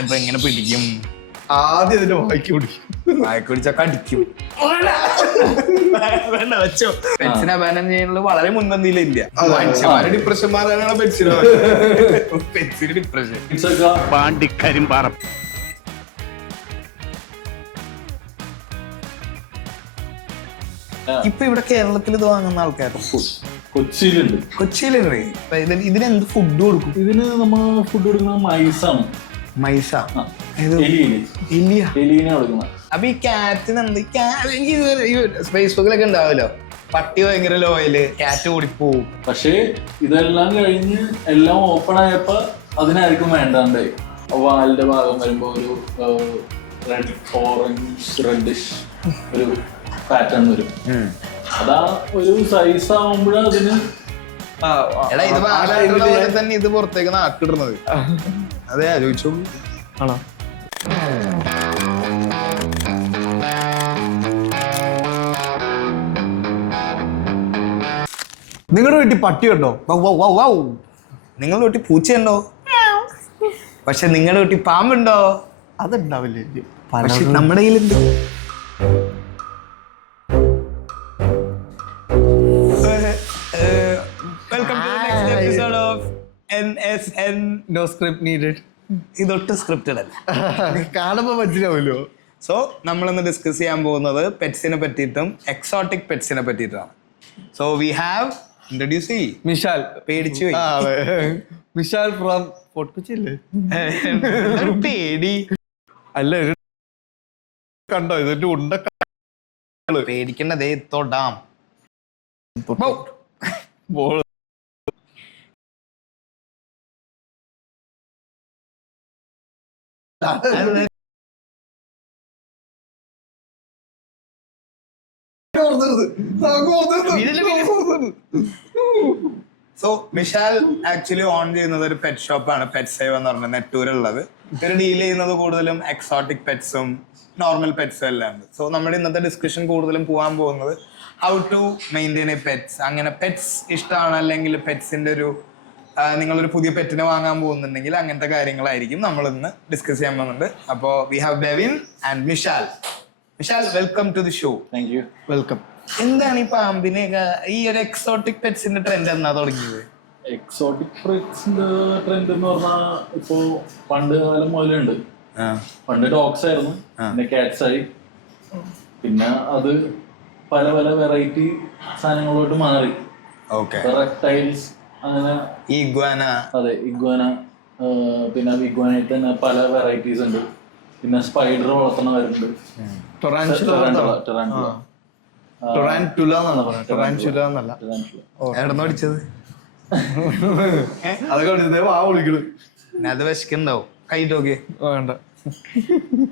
ഇപ്പൊ എങ്ങനെ പിടിക്കും? ആദ്യം ഇതിന്റെ വായിക്ക് പിടിക്കും. വായിക്ക് പിടിച്ചൊക്കെ അടിക്കും. വേണ്ട വെച്ചോ. പെറ്റ്സിനെ അബാൻഡൻ ചെയ്യുന്നത് വളരെ മുൻപന്തിയിലില്ല. മനുഷ്യന്മാരെ ഡിപ്രഷൻ മാറാനാണ് പെറ്റ്സിന് പെറ്റ്സിന് ഡിപ്രഷൻ. പാണ്ടിക്കാരും പാറ. ഇപ്പൊ ഇവിടെ കേരളത്തിൽ ഇത് വാങ്ങുന്ന ആൾക്കാർ കൊച്ചിയിലുണ്ട്. ഇതിനെന്ത് ഫുഡ് കൊടുക്കും? ഇതിന് നമ്മ ഫുഡ് കൊടുക്കുന്നത് മൈസാണ്. മൈസ? എലീനെ കൊടുക്കുന്നത്. അപ്പൊ ഈ ക്യാറ്റിന് എന്ത്? ഫേസ്ബുക്കിലൊക്കെ ഉണ്ടാവല്ലോ, പട്ടി ഭയങ്കര ലോയല്, ക്യാറ്റ് ഓടിപ്പോവും. പക്ഷേ ഇതെല്ലാം കഴിഞ്ഞ് എല്ലാം ഓപ്പൺ ആയപ്പോ അതിനായിരിക്കും വേണ്ടാണ്ടായി. വാലിന്റെ ഭാഗം വരുമ്പോ ഒരു റെഡ് ഓറഞ്ച് റെഡിഷ് ഒരു പാറ്റേൺ വരും. അതാ ഒരു സൈസ് ആവുമ്പോഴാ അതിന് തന്നെ ഇത് പുറത്തേക്ക് നാക്കിടുന്നത്. അതെ, ആലോചിച്ചു. ആണോ? നിങ്ങളുടെ വീട്ടിൽ പട്ടിയുണ്ടോ? നിങ്ങളുടെ വീട്ടിൽ പൂച്ചയുണ്ടോ? പക്ഷെ നിങ്ങളുടെ വീട്ടിൽ പാമ്പുണ്ടോ? അതുണ്ടാവില്ലേ? പക്ഷെ നമ്മുടെ കയ്യിലുണ്ട്. Welcome to next episode of NSN. No script needed. ഇതൊട്ട് സ്ക്രിപ്റ്റഡ് അല്ല, കാണുമ്പോ മനസ്സിലാവുമല്ലോ. സോ നമ്മളിന്ന് ഡിസ്കസ് ചെയ്യാൻ പോകുന്നത് പെറ്റ്സിനെ പറ്റിയിട്ടും എക്സോട്ടിക് പെറ്റ്സിനെ പറ്റിയിട്ടാണ്. So we have introduce Mishal. പേടിച്ചു പോയി. മിഷാൽ ഫ്രം ഫോർട്ട് കൊച്ചി അല്ലേ? പേടി അല്ല, കണ്ടോ ഇതിന്റെ ഉണ്ട? പേടിക്കേണ്ടതേ തൊടാം. സോ മിഷാൽ ആക്ച്വലി ഓൺ ചെയ്യുന്നത് ഒരു പെറ്റ് ഷോപ്പാണ്, പെറ്റ് സേവ് എന്ന് പറഞ്ഞ നെട്ടൂരുള്ളത്. ഇവർ ഡീൽ ചെയ്യുന്നത് കൂടുതലും എക്സോട്ടിക് പെറ്റ്സും നോർമൽ പെറ്റ്സും എല്ലാം ഉണ്ട്. സോ നമ്മുടെ ഇന്നത്തെ ഡിസ്കഷൻ കൂടുതലും പോകാൻ പോകുന്നത് how to maintain a pets. അങ്ങനെ പെറ്റ്സ് ഇഷ്ടമാണ്, അല്ലെങ്കിൽ പെറ്റ്സിന്റെ ഒരു നിങ്ങളൊരു പുതിയ പെറ്റിനെ വാങ്ങാൻ പോകുന്നുണ്ടെങ്കിൽ അങ്ങനത്തെ കാര്യങ്ങളായിരിക്കും നമ്മൾ ഇന്ന് ഡിസ്കസ് ചെയ്യാൻ പോകുന്നുണ്ട്. അപ്പോൾ we have Bevin and Mishal. Mishal, welcome to the show. Thank you. Welcome. എന്താണ് ഈ പാമ്പിനെ, ഈ ഒരു എക്സോട്ടിക് പെറ്റ്സിന്റെ ട്രെൻഡ് എന്നാ തുടങ്ങിയത്? എക്സോട്ടിക് പെറ്റ്സിന്റെ ട്രെൻഡ് എന്ന് പറഞ്ഞാൽ ഇപ്പോ പണ്ട് കാലം മുതലുണ്ട്. പണ്ട് ഡോഗ്സ് ആയിരുന്നു, പിന്നെ കാറ്റ്സ് ആയി, പിന്നെ അത് പല പല വെറൈറ്റി സാധനങ്ങളോട്ട് മാറി. റെപ്റ്റൈൽസ്, അങ്ങനെ ഇഗ്വാന. അതെ, ഇഗ്വാന. പിന്നെ ഇഗ്വാനയിൽ തന്നെ പല വെറൈറ്റീസ് ഉണ്ട്. പിന്നെ സ്പൈഡർ വളർത്തണവരുണ്ട്. അത് വിശക്കുണ്ടാവും. കൈട്ടോക്കെ വേണ്ട.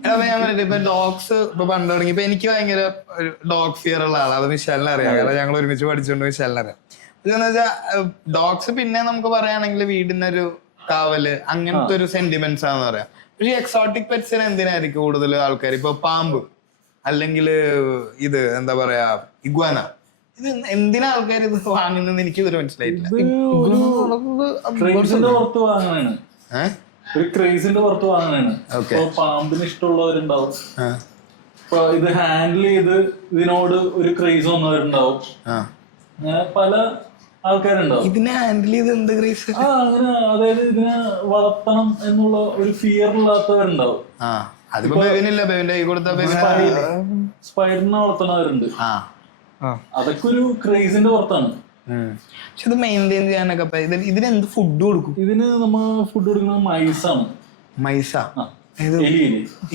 ഞാൻ പറഞ്ഞിട്ട് ഇപ്പൊ ഡോഗ്സ് ഇപ്പൊ പണ്ട് തുടങ്ങി. ഇപ്പൊ എനിക്ക് ഭയങ്കര ഒരു ഡോഗ് ഫിയർ ഉള്ള ആളാണ്. അത് മിഷാലിനെ അറിയാം, കാരണം ഞങ്ങൾ ഒരുമിച്ച് പഠിച്ചുകൊണ്ട് മിഷാലിനെ അറിയാം. ഇതെന്ന് വെച്ചാൽ ഡോഗ്സ് പിന്നെ നമുക്ക് പറയുകയാണെങ്കിൽ വീടിനൊരു കാവല്, അങ്ങനത്തെ ഒരു സെന്റിമെന്റ്സ് ആണെന്ന് പറയാം. പക്ഷെ എക്സോട്ടിക് പെറ്റ്സിന് എന്തിനായിരിക്കും കൂടുതൽ ആൾക്കാർ? ഇപ്പൊ പാമ്പ് അല്ലെങ്കിൽ ഇത് എന്താ പറയാ ഇഗ്വാന, ഇത് എന്തിനാ ആൾക്കാർ ഇത് വാങ്ങുന്നത്? എനിക്ക് ഇതൊരു മനസ്സിലായിട്ടില്ല. ഒരു ക്രേസിന്റെ പുറത്ത് വാങ്ങാനാണ്. ഇപ്പൊ പാമ്പിന് ഇഷ്ടമുള്ളവരുണ്ടാവും, ഇപ്പൊ ഇത് ഹാൻഡിൽ ചെയ്ത് ഇതിനോട് ഒരു ക്രേസ് വന്നവരുണ്ടാവും, അങ്ങനെ പല ആൾക്കാരുണ്ടാവും. ഇതിനെ ഹാൻഡിൽ ചെയ്ത് എന്ത് ക്രേസ്? അങ്ങനെ, അതായത് ഇതിനെ വളർത്തണം എന്നുള്ള ഒരു ഫിയർ ഇല്ലാത്തവരുണ്ടാവും. സ്പൈഡറിനെ വളർത്തണവരുണ്ട്. അതൊക്കെ ഒരു ക്രേസിന്റെ പുറത്താണ്. പക്ഷെ ഇത് മെയിൻറ്റെയിൻ ചെയ്യാനൊക്കെ ഇതിനെന്ത് ഫുഡ് കൊടുക്കും? ഇതിന് നമ്മ ഫുഡ് കൊടുക്കുന്നത് മൈസാണ്. മൈസ?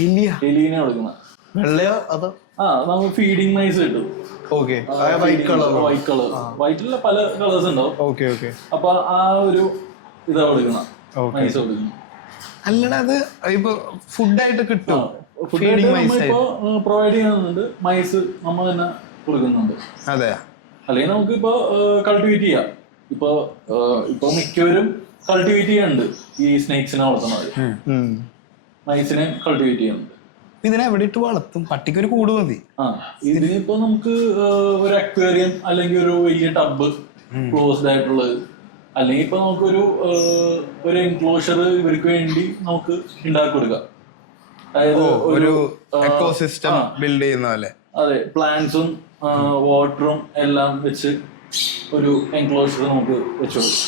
എലീനെ കൊടുക്കുന്ന വെള്ളയോ അതോ? നമുക്ക് ഫീഡിങ് മൈസ് കിട്ടും. വൈറ്റിലുള്ള പല കളേഴ്സ് ഉണ്ടാവും. അപ്പൊ ആ ഒരു ഇതാ കൊടുക്കുന്ന മൈസ് കൊടുക്കുന്നത്. അല്ലടാ, അത് ഇപ്പൊ ഫുഡായിട്ട് കിട്ടും? ഇപ്പൊ പ്രൊവൈഡ് ചെയ്യുന്നുണ്ട്. മൈസ് നമ്മൾ തന്നെ കൊടുക്കുന്നുണ്ട്. അതെ. അല്ലെങ്കിൽ നമുക്ക് ഇപ്പൊ കൾട്ടിവേറ്റ് ചെയ്യാം. ഇപ്പൊ മിക്കവരും കൾട്ടിവേറ്റ് ചെയ്യാനുണ്ട്. ഈ സ്നേക്സിനെ വളർത്തുന്നത്, മൈസിനെ കൾട്ടിവേറ്റ് ചെയ്യുന്നുണ്ട്. ഇതിനെ എവിടെ ഇട്ട് വളർത്തും? പട്ടിക്ക് ഒരു കൂട് മതി. ഇതിനിപ്പോ നമുക്ക് ഒരു അക്വേറിയം അല്ലെങ്കിൽ ഒരു വലിയ ടബ് ക്ലോസ്ഡ് ആയിട്ടുള്ളത് അല്ലെങ്കിൽ ഇപ്പൊ നമുക്കൊരു ഒരു എൻക്ലോഷർ ഇവർക്ക് വേണ്ടി നമുക്ക് ഉണ്ടാക്കി കൊടുക്കാം. അതായത് ഒരു എക്കോസിസ്റ്റം ബിൽഡ് ചെയ്യുന്ന പോലെ. അതെ, പ്ലാന്റ്സും വാട്ടറും എല്ലാം വെച്ച് ഒരു എൻക്ലോഷർ നമുക്ക് വെച്ചു കൊടുക്കാം.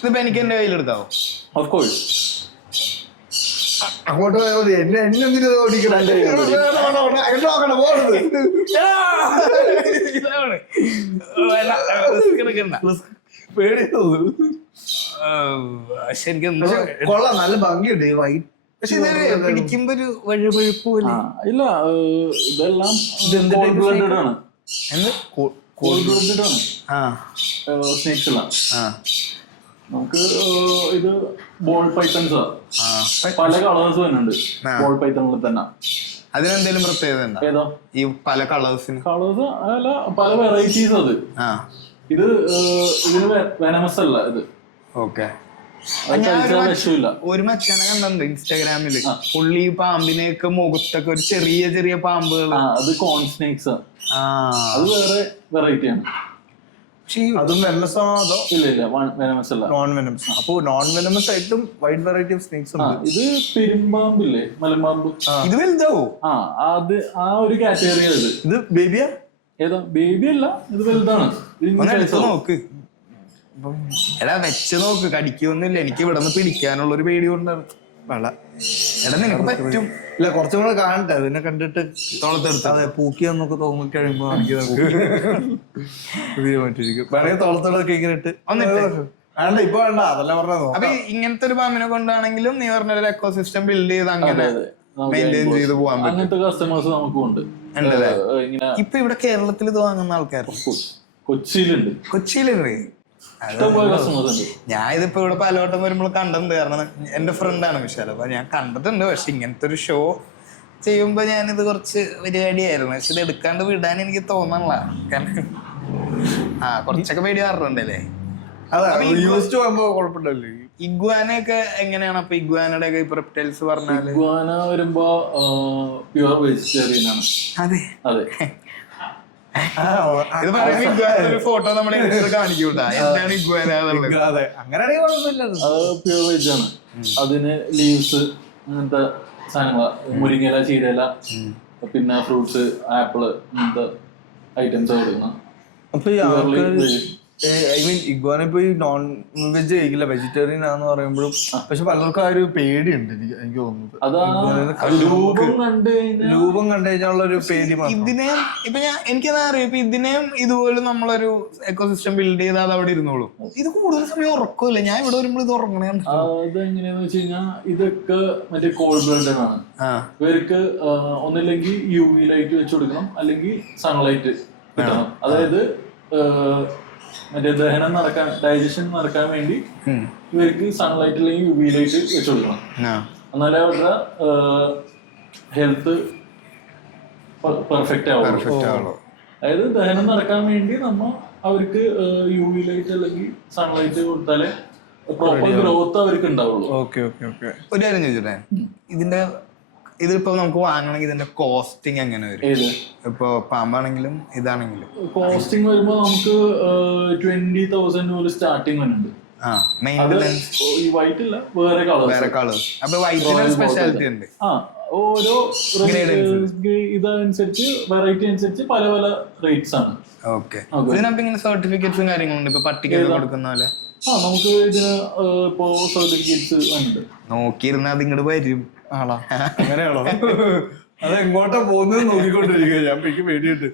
ഇതിപ്പോ എനിക്ക് എന്റെ കയ്യിലെടുത്താവോ? Of course. അങ്ങോട്ട് പോയാൽ മതി. എന്നെ എന്തിനാ ഓടിക്കണം? ശരിക്കും കൊള്ളാം, നല്ല ഭംഗിയുണ്ട് ഈ വൈറ്റ്. പക്ഷെ പിടിക്കുമ്പോ ഒരു വഴുവഴുപ്പ് പോലെ. ഇല്ല, ഇതെല്ലാം കോൾഡ് ബ്ലഡഡ് ആണ്. കോൾഡ് ബ്ലഡഡ് ആണ് സ്നേക്സ് എല്ലാം. നമുക്ക് ഇത് ബോൾ പൈത്തൺസ് പല കളേഴ്സ് വരുന്നുണ്ട് ബോൾ പൈത്തണിൽ തന്നെ. അതിനെന്തെങ്കിലും പ്രത്യേകത ഉണ്ടോ? ഏതോ ഈ പല കളേഴ്സിന്? കളേഴ്സ് അല്ല, പല വെറൈറ്റീസ്. അത് ഇത് ഇതിന് വെനമസ് അല്ല ഇത്. ഓക്കെ. വിഷമില്ല. ഒരു മച്ചാനെ കണ്ടുണ്ട് ഇൻസ്റ്റാഗ്രാമില്, പുള്ളി പാമ്പിനെയൊക്കെ മുഖത്തൊക്കെ ഒരു ചെറിയ ചെറിയ പാമ്പുകൾ. അത് കോൺ സ്നേക്സ്. അത് വേറെ വെറൈറ്റി ആണ്. അതും വെനമസ് ആണോ അതോ? ഇല്ല, വെനമസ് അല്ല, നോൺ വെനമസ്. അപ്പൊ നോൺ വെനമസ് ആയിട്ടും വൈഡ് വെറൈറ്റി ഓഫ് സ്നേക്സ് ഉണ്ട്. ഇത് പെരുമ്പാമ്പില്ലേ, മലമ്പാമ്പ്. ഇത് വലുതാവോ? അത് ആ ഒരു കാറ്റഗറി. ഇത് ബേബിയാ? ഏതാ? ബേബി അല്ല, ഇത് വലുതാണ്. നോക്ക്, എടാ വെച്ച് നോക്ക്, കടിക്കൊന്നുമില്ല. എനിക്ക് ഇവിടെ നിന്ന് പിടിക്കാനുള്ള ഒരു പേടി കൊണ്ടാണ്. എടാ നിനക്ക് പറ്റും. ഇല്ല, കുറച്ചും കൂടെ കാണട്ടെ. അതിനെ കണ്ടിട്ട് തോളത്തെടുത്ത് അതെ പൂക്കിയാന്നൊക്കെ തോന്നി കഴിയുമ്പോ തീരുമാനിച്ചിരിക്കും. വേണമെങ്കിൽ തോളത്തോടൊക്കെ ഇങ്ങനെ ഇട്ട് വേണ്ട, ഇപ്പൊ വേണ്ട, അതല്ല പറഞ്ഞത്. അപ്പൊ ഇങ്ങനത്തെ ഒരു പാമ്പിനെ കൊണ്ടാണെങ്കിലും നീ പറഞ്ഞ ഒരു എക്കോസിസ്റ്റം ബിൽഡ് ചെയ്ത് അങ്ങനെ മെയിൻറ്റെയിൻ ചെയ്ത് പോകാൻ പറ്റും. അങ്ങനത്തെ കസ്റ്റമേഴ്സ് നമുക്കും ഉണ്ട്. ഇപ്പൊ ഇവിടെ കേരളത്തിൽ ഇത് വാങ്ങുന്ന ആൾക്കാർ കൊച്ചിയിലുണ്ട്. കൊച്ചിയിലുണ്ട്. ഞാൻ ഇതിപ്പോ ഇവിടെ പലവട്ടം വരുമ്പോൾ കണ്ടിട്ടുണ്ട്. കാരണം എന്റെ ഫ്രണ്ടാണ് വിശാൽ. അപ്പൊ ഞാൻ കണ്ടിട്ടുണ്ട്. പക്ഷെ ഇങ്ങനത്തെ ഒരു ഷോ ചെയ്യുമ്പോ ഞാനിത് കുറച്ച് പരിപാടിയായിരുന്നു. പക്ഷെ ഇത് എടുക്കാണ്ട് വിടാൻ എനിക്ക് തോന്നണില്ല. കാരണം കുറച്ചൊക്കെ പേടി മാറുന്നുണ്ടല്ലേ. ഇഗ്വാനൊക്കെ എങ്ങനെയാണ്? അപ്പൊ ഇഗ്വാനയുടെ ഒക്കെ ഇപ്പൊ റെപ്റ്റൈൽസ് പറഞ്ഞാല് ഇഗ്വാന വരുമ്പോ പ്യുവർ വെജിറ്റേറിയൻ ആണ്. അതെ അതെ. ഇത് പറയുമ്പോ ഒരു ഫോട്ടോ നമ്മളെ കാണിക്കൂട്ടാ. എന്താണ് ഇഗ്വാന? അങ്ങനെയാണെങ്കിൽ കുഴപ്പമില്ല. അത് പ്യുവർ വെജ് ആണ്. അതിന് ലീവ്സ്, അങ്ങനത്തെ സാധനങ്ങളാ, മുരിങ്ങയില, ചീരയില, പിന്നെ ഫ്രൂട്ട്സ്, ആപ്പിള്, അങ്ങനത്തെ ഐറ്റംസ് കൊടുക്കണം. അപ്പൊ ഐ മീൻ ഇഗ്വാന ഇപ്പൊ ഈ നോൺ വെജ് കഴിക്കില്ല, വെജിറ്റേറിയൻ ആന്ന് പറയുമ്പോഴും പക്ഷെ പലർക്കും ആ ഒരു പേടിയുണ്ട്. എനിക്ക് തോന്നുന്നത് രൂപം കണ്ടു കഴിഞ്ഞാലുള്ള ഒരു പേടി. ഇതിനെയും ഇപ്പൊ എനിക്കതാ അറിയാം. ഇപ്പൊ ഇതിനെയും ഇതുപോലെ നമ്മളൊരു എക്കോസിസ്റ്റം ബിൽഡ് ചെയ്താൽ അത് അവിടെ ഇരുന്നോളൂ. ഇത് കൂടുതൽ സമയം ഉറക്കമില്ല. ഞാൻ ഇവിടെ വരുമ്പോൾ ഇത് ഉറങ്ങണേ. അതെങ്ങനെയാന്ന് വെച്ച് കഴിഞ്ഞാൽ ഇതൊക്കെ മറ്റേ കോൾഡ് ബ്ലഡഡ് ആണ്. ഇവർക്ക് ഒന്നില്ലെങ്കിൽ UV ലൈറ്റ് വെച്ച് കൊടുക്കണം, അല്ലെങ്കിൽ സൺലൈറ്റ് കിട്ടണം. അതായത് മറ്റേ ദഹനം നടക്കാൻ, ഡൈജഷൻ നടക്കാൻ വേണ്ടി ഇവർക്ക് സൺലൈറ്റ് അല്ലെങ്കിൽ UV ലൈറ്റ് വെച്ച് കൊടുക്കണം. എന്നാലേ അവരുടെ ഹെൽത്ത് പെർഫെക്റ്റ് ആവുള്ളൂ. അതായത് ദഹനം നടക്കാൻ വേണ്ടി നമ്മൾ അവർക്ക് UV ലൈറ്റ് അല്ലെങ്കിൽ സൺലൈറ്റ് കൊടുത്താലേ പ്രോപ്പർ ഗ്രോത്ത് അവർക്ക് ഉണ്ടാവുള്ളൂ. ഒരു കാര്യം ചോദിച്ചോട്ടെ, ഇതിപ്പോ നമുക്ക് വാങ്ങണമെങ്കിൽ ഇതിന്റെ കോസ്റ്റിംഗ് എങ്ങനെ വരും? ഇപ്പൊ പാമ്പാണെങ്കിലും ഇതാണെങ്കിലും കോസ്റ്റിംഗ് വരുമ്പോ നമുക്ക് 20,000 മുതൽ സ്റ്റാർട്ടിങ് വരുന്നുണ്ട്. ഈ വൈറ്റ് ഇല്ല, വേറെ കളേഴ്സ്. അപ്പൊ വൈറ്റിന് സ്പെഷ്യാലിറ്റി ഉണ്ട്. ഓരോ ഇതനുസരിച്ച് വെറൈറ്റി അനുസരിച്ച് പല പല റേറ്റ്സ് ആണ്. ഓക്കെ. ഇതിനകത്ത് ഇങ്ങനെ സർട്ടിഫിക്കറ്റ്സും കാര്യങ്ങളുണ്ട്. ഇപ്പൊ പട്ടിക കൊടുക്കുന്ന പോലെ നമുക്ക് ഇതിന് ഇപ്പോ സർട്ടിഫിക്കറ്റ്സ് ഉണ്ട്. നോക്കിയിരുന്ന അത് ഇങ്ങോട്ട് വരും. ആണോ? അങ്ങനെയാണോ? അത് എങ്ങോട്ടാ പോകുന്നത് നോക്കിക്കൊണ്ടിരിക്കുക. ഞാൻ എനിക്ക് പേടിയുണ്ട്.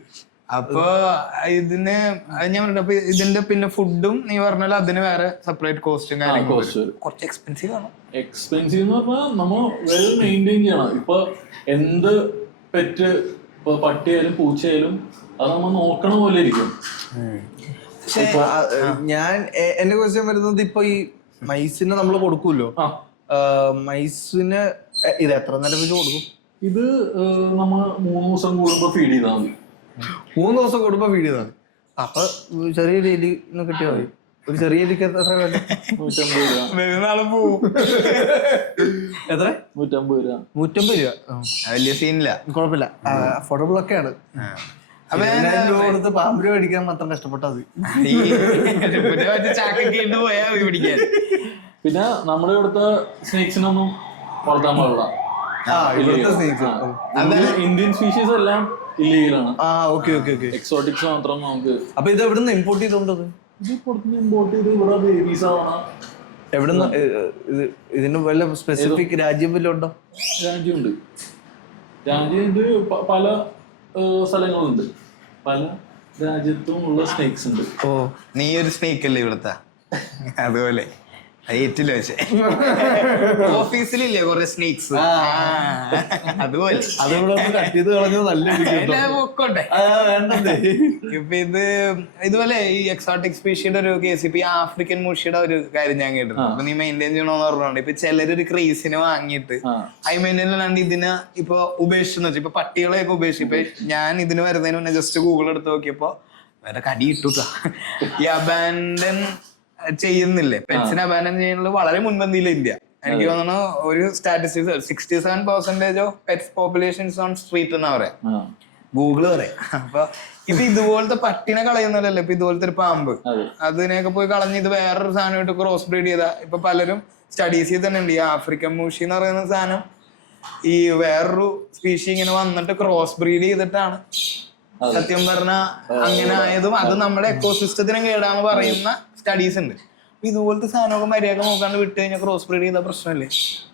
അപ്പൊ ഇതിന് ഞാൻ പറഞ്ഞു. അപ്പൊ ഇതിന്റെ പിന്നെ ഫുഡും നീ പറഞ്ഞാൽ അതിന് വേറെ സെപ്പറേറ്റ് കോസ്റ്റും കാര്യങ്ങളും കുറച്ച് എക്സ്പെൻസീവ് ആണ്. എക്സ്പെൻസീവ് എന്ന് പറഞ്ഞാൽ നമ്മൾ വെൽ മെയിൻറ്റെയിൻ ചെയ്യണം. ഇപ്പൊ എന്ത് പെറ്റ്, ഇപ്പൊ പട്ടിയായാലും പൂച്ചയായാലും അത് നമ്മൾ നോക്കണ പോലെ ഇരിക്കും. ഞാൻ എന്റെ ക്വസ്റ്റ്യൻ വരുന്നത്, ഇപ്പൊ ഈ മൈസിന് നമ്മൾ കൊടുക്കൂല്ലോ, മൈസിന് ഇത് എത്ര നേരം വെച്ച് കൊടുക്കും? ഇത് നമ്മൾ 3 ദിവസം കൂടുമ്പോ ഫീഡ് ചെയ്താൽ മതി. 3 ദിവസം കൂടുമ്പോ ഫീഡ് ചെയ്താൽ മതി. അപ്പൊ ചെറിയൊരു എലി കിട്ടിയാൽ മതി. ഒരു ചെറിയ എലിക്ക് എത്ര വില? 150 രൂപ. എത്ര? 150 രൂപ. 150 രൂപ. വലിയ സീനില്ല, കുഴപ്പമില്ല, അഫോർഡബിൾ ഒക്കെയാണ്. അപ്പൊ കൊടുത്ത് പാമ്പിനെ മേടിക്കാൻ മാത്രം കഷ്ടപ്പെട്ടത്. ഈ ചാക്കൊക്കെ ഇട്ട് പോയാ പിടിക്കാൻ. പിന്നെ നമ്മുടെ ഇവിടുത്തെ സ്നേക്സിനൊന്നും വളർത്താൻ പാടില്ല. ഇന്ത്യൻ സ്പീഷീസ് എല്ലാം ഇല്ലീഗലാണ്. എക്സോട്ടിക്സ് മാത്രം നമുക്ക്. അപ്പൊ ഇത് എവിടുന്ന് ഇമ്പോർട്ട് ചെയ്തോണ്ടത്? ഇത് പുറത്തുനിന്ന് ഇമ്പോർട്ട് ചെയ്ത് ഇവിടെ ബേബീസ് ആവണം. എവിടുന്ന് ഇതിന് വല്ല സ്പെസിഫിക് രാജ്യം വല്ലതും ഉണ്ടോ? രാജ്യമുണ്ട്. രാജ്യം ഇത് പല സ്ഥലങ്ങളുണ്ട്. പല രാജ്യത്തും ഉള്ള സ്നേക്സ് ഉണ്ട്. നീ ഒരു സ്നേക്ക് അല്ലേ ഇവിടുത്തെ? അതുപോലെ ഏറ്റില്ല. പക്ഷെ ഓഫീസിലില്ലേ കൊറേ സ്നേക്സ്, അതുപോലെ പൊക്കോട്ടെ. ഇപ്പൊ ഇതുപോലെ ഈ എക്സോട്ടിക് സ്പീഷിയുടെ ഒരു കേസ്, ഇപ്പൊ ഈ ആഫ്രിക്കൻ മൂഷിയുടെ ഒരു കാര്യം ഞാൻ കേട്ടിട്ടുണ്ട്. അപ്പൊ നീ മെയിൻറ്റെയിൻ ചെയ്യണമെന്ന് പറഞ്ഞോണ്ട് ഇപ്പൊ ചിലരൊരു ക്രേസിനെ വാങ്ങിയിട്ട് ഐ മെയിൻറ്റെയിൻ അല്ലാണ്ട് ഇതിനെ ഇപ്പൊ ഉപേക്ഷിച്ചെന്ന് വെച്ചാൽ ഇപ്പൊ പട്ടികളെയൊക്കെ ഉപേക്ഷിച്ചു. ഇപ്പൊ ഞാൻ ഇതിന് വരുന്നതിന് മുന്നേ ജസ്റ്റ് ഗൂഗിൾ എടുത്ത് നോക്കിയപ്പോ വേറെ കടി ഇട്ടുട്ടാ. ഈ അബാൻഡൻ ചെയ്യുന്നില്ലേ, പെറ്റ്സിനെ അബാൻഡൻ ചെയ്യുന്നത് വളരെ മുൻപന്തിയില്ല ഇന്ത്യ. എനിക്ക് തോന്നുന്നു ഒരു statistics 67% of pets populations on street എന്നാ പറയാ, ഗൂഗിള് പറയാം. അപ്പൊ ഇപ്പൊ ഇതുപോലത്തെ പട്ടിനെ കളയുന്നതല്ലേ ഇപ്പൊ ഇതുപോലത്തെ ഒരു പാമ്പ്, അതിനെയൊക്കെ പോയി കളഞ്ഞ് ഇത് വേറൊരു സാധനമായിട്ട് ക്രോസ് ബ്രീഡ് ചെയ്താ ഇപ്പൊ പലരും സ്റ്റഡീസിൽ തന്നെ ഉണ്ട്. ഈ ആഫ്രിക്കൻ മൂഷി എന്ന് പറയുന്ന സാധനം ഈ വേറൊരു സ്പീഷി ഇങ്ങനെ വന്നിട്ട് ക്രോസ് ബ്രീഡ് ചെയ്തിട്ടാണ് സത്യം പറഞ്ഞ അങ്ങനെ ആയതും. അത് നമ്മുടെ എക്കോസിസ്റ്റത്തിനും കേടാന്ന് പറയുന്ന സ്റ്റഡീസ് ഉണ്ട്. ഇതുപോലത്തെ സാധനമൊക്കെ മര്യാദ നോക്കാണ്ട് വിട്ട് കഴിഞ്ഞാൽ ക്രോസ് ബ്രീഡ് ചെയ്ത പ്രശ്നമല്ലേ?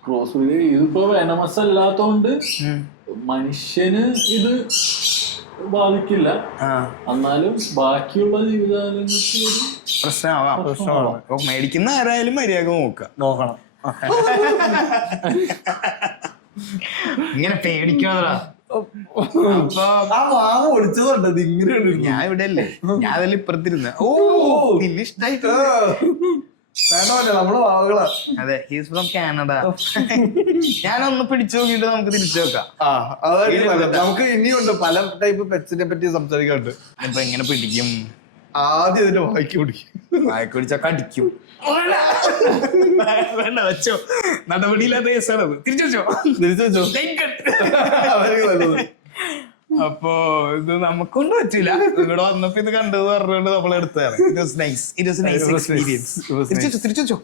ക്രോസ് ബ്രീഡ് ഇതിപ്പോ വെനമസ് അല്ലാത്തോണ്ട് മനുഷ്യന് ഇത് ബാധിക്കില്ല, എന്നാലും ബാക്കിയുള്ള ജീവജാലങ്ങൾക്ക് പ്രശ്നമാവാം. മേടിക്കുന്ന ആരായാലും മര്യാദ നോക്കണം. ഇങ്ങനെ പേടിക്കണതാ. ഞാൻ ഇവിടെ അല്ലേ, ഞാൻ അതിൽ ഇപ്പുറത്തിരുന്ന. പിന്നെ ഇഷ്ടായിട്ട് അതെ, ഹീസ് ഫ്രം കാനഡ. ഞാനൊന്ന് പിടിച്ചു നോക്കിട്ട് നമുക്ക് തിരിച്ചു വെക്കാം. നമുക്ക് ഇനിയുണ്ട് പല ടൈപ്പ് പെറ്റ്സിനെ പറ്റി സംസാരിക്കാറുണ്ട്. ഇപ്പൊ എങ്ങനെ പിടിക്കും? ആദ്യം ഇതിന്റെ വായിക്ക് പിടിക്കും. വായിക്ക് പിടിച്ചാ കടിക്കും. വേണ്ട, വെച്ചോ. നടപടിയില്ലാത്ത കേസാണത്. തിരിച്ചു വെച്ചോ. അപ്പൊ ഇത് നമുക്കൊന്നും പറ്റില്ല. ഇവിടെ വന്നപ്പോ ഇത് കണ്ടത് പറഞ്ഞുകൊണ്ട് നമ്മൾ എടുത്തതാണ്. തിരിച്ചു.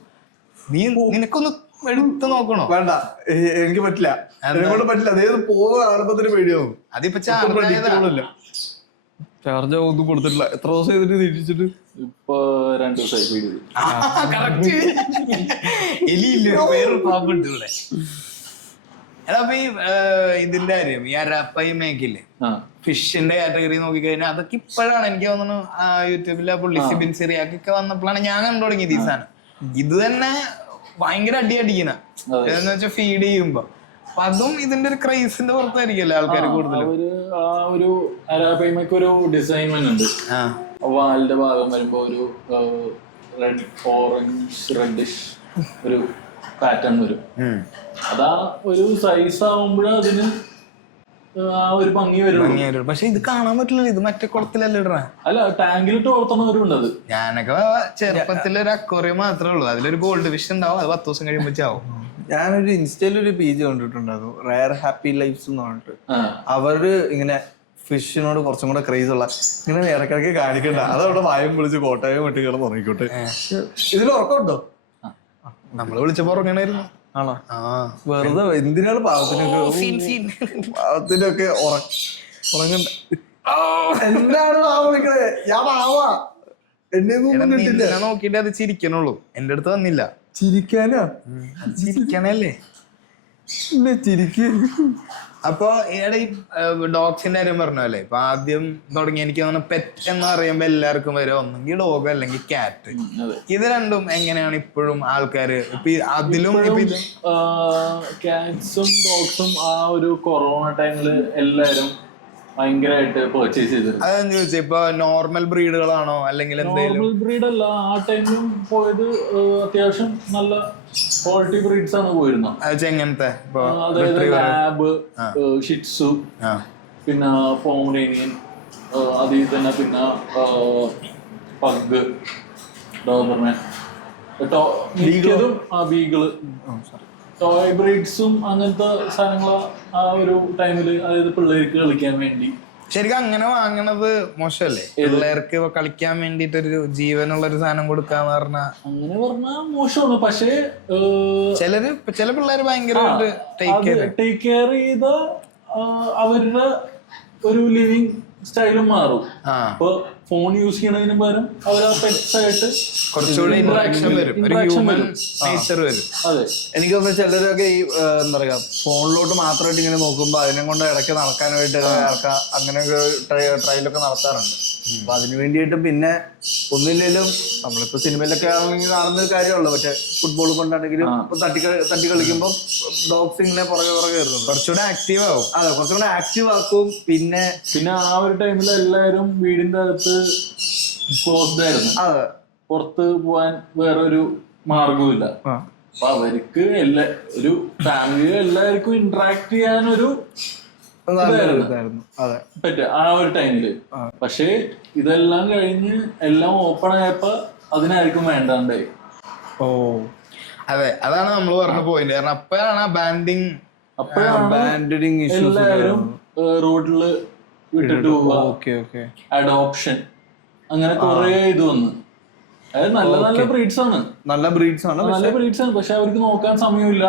നീ നിനക്കൊന്ന് എടുത്ത് നോക്കണോ? വേണ്ട, എനിക്ക് പറ്റില്ല. പറ്റില്ല. അതേത് പോകുന്ന ആളുമ്പത്തിന് പേടിയാവും. അതിപ്പോ ചാർജ് ഒന്നും കൊടുത്തിട്ടില്ല. എത്ര ദിവസം ചെയ്തിട്ട് തിരിച്ചിട്ട്? ഇപ്പൊ 2 ദിവസമായി. എലിയില്ല, വേറൊരു പാമ്പുണ്ട് ഇവിടെ. എടാ അപ്പൊ ഈ ഇതിന്റെ കാര്യം, ഈ അരാപ്പൈ മേക്കില്ലേ, ഫിഷിന്റെ കാറ്റഗറി നോക്കിക്കഴിഞ്ഞാൽ അതൊക്കെ ഇപ്പോഴാണ് എനിക്ക് തോന്നുന്നു യൂട്യൂബിലെ പുള്ളി സിബിൻ സിറിയാക്കൊക്കെ വന്നപ്പോഴാണ് ഞാൻ കണ്ടു തുടങ്ങിയത് ഈ സാധനം. ഇത് തന്നെ ഭയങ്കര അടിക്കുന്ന എന്ന് വെച്ചാൽ ഫീഡ് ചെയ്യുമ്പോ. അപ്പൊ അതും ഇതിന്റെ ഒരു ക്രൈസിന്റെ പുറത്തായിരിക്കല്ലേ ആൾക്കാർ കൂടുതലും. ആ ഒരു അരാപ്പൈമക്ക് ഒരു ഡിസൈൻമെന്റ് ഉണ്ട്. വാലിന്റെ ഭാഗം വരുമ്പോ ഒരു റെഡിഷ് ഒരു പാറ്റേൺ വരും. അതാ ഒരു സൈസ് ആവുമ്പോഴേ അതിന് ആ ഒരു ഭംഗി വരും. പക്ഷെ ഇത് കാണാൻ പറ്റില്ല, ഇത് മറ്റേ കുളത്തിലല്ലേ ഇടണ. അല്ല, ടാങ്കിലിട്ട് വളർത്തുന്നവരുണ്ട്. അത് ഞാനൊക്കെ ചെറുപ്പത്തിലൊരു അക്വേറിയം മാത്രമേ ഉള്ളൂ. അതിലൊരു ഗോൾഡ് ഫിഷ് ഉണ്ടാവും, അത് 10 ദിവസം കഴിയുമ്പോ ചാവും. ഞാനൊരു ഇൻസ്റ്റയിലൊരു പേജ് കണ്ടിട്ടുണ്ടായിരുന്നു, റയർ ഹാപ്പി ലൈഫ്സ് എന്ന് പറഞ്ഞിട്ട്. അവര് ഇങ്ങനെ ഫിഷിനോട് കുറച്ചും കൂടെ ക്രേസ് ഉള്ള ഇങ്ങനെ ഇടയ്ക്കിടയ്ക്ക് കാണിക്കണ്ട, അതവിടെ വായും വിളിച്ച് കോട്ടയം വെട്ടി കിടന്ന് ഉറങ്ങിക്കോട്ടെ. ഇതിൽ ഉറക്കമുണ്ടോ? നമ്മള് വിളിച്ചപ്പോ ഉറങ്ങണായിരുന്നു. ആണോ? വെറുതെ എന്തിനാണ് പാവത്തിനൊക്കെ ഉറങ്ങണ്ട. എന്താണ് പാവ വിളിക്കണേ? ഞാൻ പാവാ, എന്നെ നോക്കിട്ട് അത് ചിരിക്കണുള്ളൂ. എന്റെ അടുത്ത് വന്നില്ല. ചിരിക്കാനാ? ചിരിക്കണല്ലേ? ചിരിക്ക. അപ്പൊ ഈയിടെ ഈ ഡോഗ്സിന്റെ കാര്യം പറഞ്ഞല്ലേ, ഇപ്പൊ ആദ്യം തുടങ്ങി എനിക്ക് തോന്നുന്നു പെറ്റ് എന്ന് പറയുമ്പോ എല്ലാവർക്കും വരും ഒന്നെങ്കിൽ ഡോഗ് അല്ലെങ്കിൽ ക്യാറ്റ്. ഇത് രണ്ടും എങ്ങനെയാണ് ഇപ്പോഴും ആൾക്കാര് അതിലും ക്യാറ്റ്സും ഡോഗ്സും ആ ഒരു കൊറോണ ടൈമില് എല്ലാരും ഭയങ്കരമായിട്ട് പർച്ചേസ് ചെയ്തിരുന്നു. അതെന്ന് ചോദിച്ചാൽ ഇപ്പൊ നോർമൽ ബ്രീഡുകളാണോ അല്ലെങ്കിൽ നോർമൽ ബ്രീഡ് അല്ല, ആ ടൈമിലും പോയത് അത്യാവശ്യം നല്ല ക്വാളിറ്റി ബ്രീഡ്സ് ആണ് പോയിരുന്നത്. എങ്ങനത്തെ? അതായത് ലാബ്, ഷിറ്റ്സു, പിന്നെ പോമറേനിയൻ, അതിൽ തന്നെ പിന്നെ പഗ്, ഡോബർമാൻ, മിക്കതും ബീഗിള്, ടോയ് ബ്രീഡ്സും അങ്ങനത്തെ സാധനങ്ങൾ ആ ഒരു ടൈമില്, അതായത് പിള്ളേർക്ക് കളിക്കാൻ വേണ്ടി ശരിക്കും അങ്ങനെ വാങ്ങണത് മോശമല്ലേ? പിള്ളേർക്ക് കളിക്കാൻ വേണ്ടിട്ടൊരു ജീവനുള്ള ഒരു സാധനം കൊടുക്കാന്ന് പറഞ്ഞാ അങ്ങനെ പറഞ്ഞാൽ മോശമാണ്. പക്ഷേ ചില പിള്ളേര് ഭയങ്കരമായിട്ട് ടേക്ക് കെയർ ചെയ്ത അവരുടെ ഒരു ലിവിങ് സ്റ്റൈലും മാറും. ഇപ്പൊ ഫോൺ യൂസ് ചെയ്യണതിന് പകരം അവർ പെറ്റ്സ് ആയിട്ട് കുറച്ചുകൂടി ഇന്ററാക്ഷൻ വരും, ഒരു ഹ്യൂമൻ നേച്ചർ വരും. അതെ, എനിക്ക് തോന്നുന്നു ചിലരൊക്കെ ഈ എന്താ പറയാ ഫോണിലോട്ട് മാത്രമായിട്ട് ഇങ്ങനെ നോക്കുമ്പോ അതിനെ കൊണ്ട് ഇടയ്ക്ക് നടക്കാനായിട്ട് അങ്ങനെയൊക്കെ ട്രയലൊക്കെ നടത്താറുണ്ട്. അപ്പൊ അതിന് വേണ്ടിയിട്ട് പിന്നെ ഒന്നുമില്ലെങ്കിലും നമ്മളിപ്പോ സിനിമയിലൊക്കെ ആണെങ്കിൽ കാണുന്ന ഒരു കാര്യമുള്ളൂ. പക്ഷെ ഫുട്ബോൾ കൊണ്ടാണെങ്കിലും തട്ടി കളിക്കുമ്പോൾ ഡോഗ്സ് ഇങ്ങനെ പുറകെ വരുന്നത് കുറച്ചുകൂടെ ആക്റ്റീവ് ആവും. അതെ, കുറച്ചുകൂടെ ആക്റ്റീവ് ആക്കും. പിന്നെ ആ ഒരു ടൈമിൽ എല്ലാവരും വീടിന്റെ അകത്ത് ക്ലോസ്ഡ് ആയിരുന്നു. അതെ, പുറത്ത് പോവാൻ വേറൊരു മാർഗവും ഇല്ല. അപ്പൊ അവർക്ക് ഒരു ഫാമിലിയിൽ എല്ലാവർക്കും ഇന്ററാക്ട് ചെയ്യാനൊരു പറ്റുക ആ ഒരു ടൈമില്. പക്ഷെ ഇതെല്ലാം കഴിഞ്ഞ് എല്ലാം ഓപ്പൺ ആയപ്പോ അതിനായിരിക്കും വേണ്ടാണ്ടായി. അതെ, അതാണ് നമ്മൾ പറഞ്ഞ പോയിന്റ്. കാരണം അപ്പോഴാണ് അപ്പോഴാണ് എല്ലാവരും റോഡില് വിട്ടിട്ട് പോവുക, അഡോപ്ഷൻ, അങ്ങനെ കുറെ ഇത് വന്നു. അതായത് നല്ല ബ്രീഡ്സ് ആണ്, നല്ല ബ്രീഡ്സ് ആണ്. പക്ഷെ അവർക്ക് നോക്കാൻ സമയമില്ല,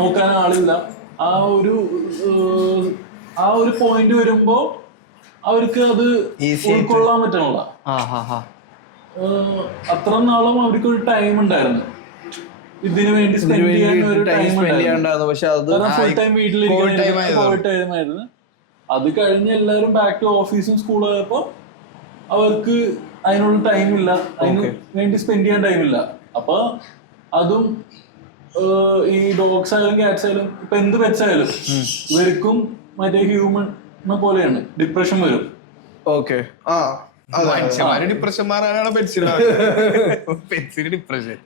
നോക്കാൻ ആളില്ല. ആ ഒരു പോയിന്റ് വരുമ്പോ അവർക്ക് അത് ഉൾക്കൊള്ളാൻ പറ്റണില്ല. അത്ര നാളും അവർക്ക് ഒരു ടൈം ഉണ്ടായിരുന്നു ഇതിനു വേണ്ടി സ്പെൻഡ് ചെയ്യാൻ ഒരു ടൈം ഉണ്ടായിരുന്നു. പക്ഷെ അത് ഫുൾ ടൈം വീട്ടിലിരിക്കുന്ന. അത് കഴിഞ്ഞ് എല്ലാവരും ബാക്ക് ടു ഓഫീസും സ്കൂളും ആയപ്പോ അവർക്ക് അതിനുള്ള ടൈമില്ല, അതിന് വേണ്ടി സ്പെൻഡ് ചെയ്യാൻ ടൈമില്ല. അപ്പൊ അതും ഈ ഡോഗ്സ് ആയാലും ക്യാറ്റ്സ് ആയാലും ഇപ്പൊ എന്ത് പെറ്റ്സ് ആയാലും ഇവർക്കും മറ്റേ ഹ്യൂമനെ പോലെയാണ്, ഡിപ്രഷൻ വരും. മനുഷ്യന്മാര് ഡിപ്രഷൻ മാറാനാണ് പെറ്റ്സിന് ഡിപ്രഷൻ.